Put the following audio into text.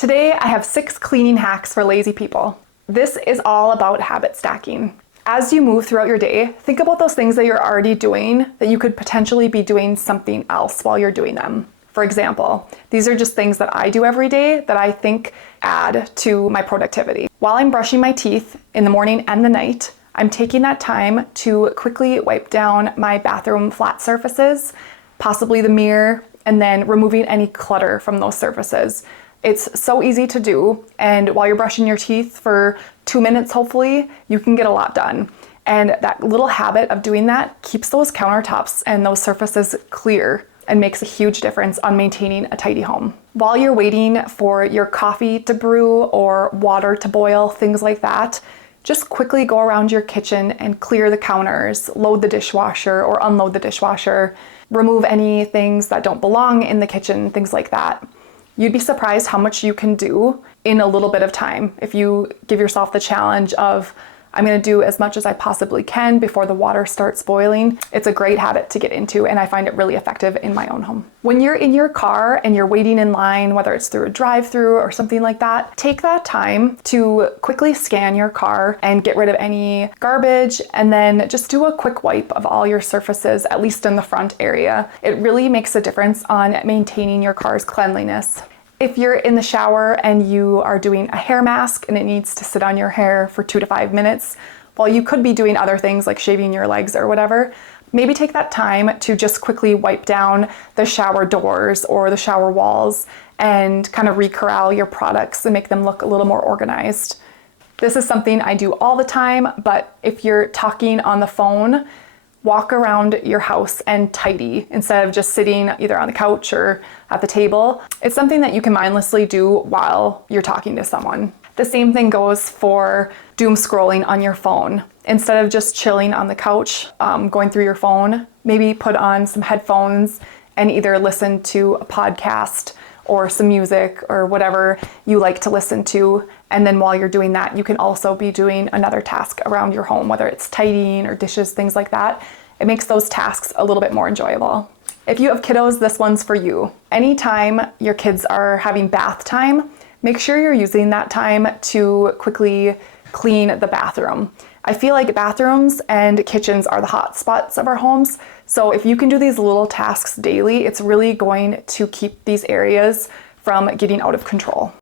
Today, I have 6 cleaning hacks for lazy people. This is all about habit stacking. As you move throughout your day, think about those things that you're already doing that you could potentially be doing something else while you're doing them. For example, these are just things that I do every day that I think add to my productivity. While I'm brushing my teeth in the morning and the night, I'm taking that time to quickly wipe down my bathroom flat surfaces, possibly the mirror, and then removing any clutter from those surfaces. It's so easy to do, and while you're brushing your teeth for 2 minutes, hopefully, you can get a lot done. And that little habit of doing that keeps those countertops and those surfaces clear and makes a huge difference on maintaining a tidy home. While you're waiting for your coffee to brew or water to boil, things like that, just quickly go around your kitchen and clear the counters, load the dishwasher or unload the dishwasher, remove any things that don't belong in the kitchen, things like that. You'd be surprised how much you can do in a little bit of time if you give yourself the challenge of, I'm going to do as much as I possibly can before the water starts boiling. It's a great habit to get into, and I find it really effective in my own home. When you're in your car and you're waiting in line, whether it's through a drive-through or something like that, take that time to quickly scan your car and get rid of any garbage, and then just do a quick wipe of all your surfaces, at least in the front area. It really makes a difference on maintaining your car's cleanliness. If you're in the shower and you are doing a hair mask and it needs to sit on your hair for 2 to 5 minutes, while you could be doing other things like shaving your legs or whatever, maybe take that time to just quickly wipe down the shower doors or the shower walls and kind of re-corral your products and make them look a little more organized. This is something I do all the time, but if you're talking on the phone, walk around your house and tidy instead of just sitting either on the couch or at the table. It's something that you can mindlessly do while you're talking to someone. The same thing goes for doom scrolling on your phone. Instead of just chilling on the couch, going through your phone, maybe put on some headphones and either listen to a podcast or some music or whatever you like to listen to. And then while you're doing that, you can also be doing another task around your home, whether it's tidying or dishes, things like that. It makes those tasks a little bit more enjoyable. If you have kiddos, this one's for you. Anytime your kids are having bath time, make sure you're using that time to quickly clean the bathroom. I feel like bathrooms and kitchens are the hot spots of our homes. So if you can do these little tasks daily, it's really going to keep these areas from getting out of control.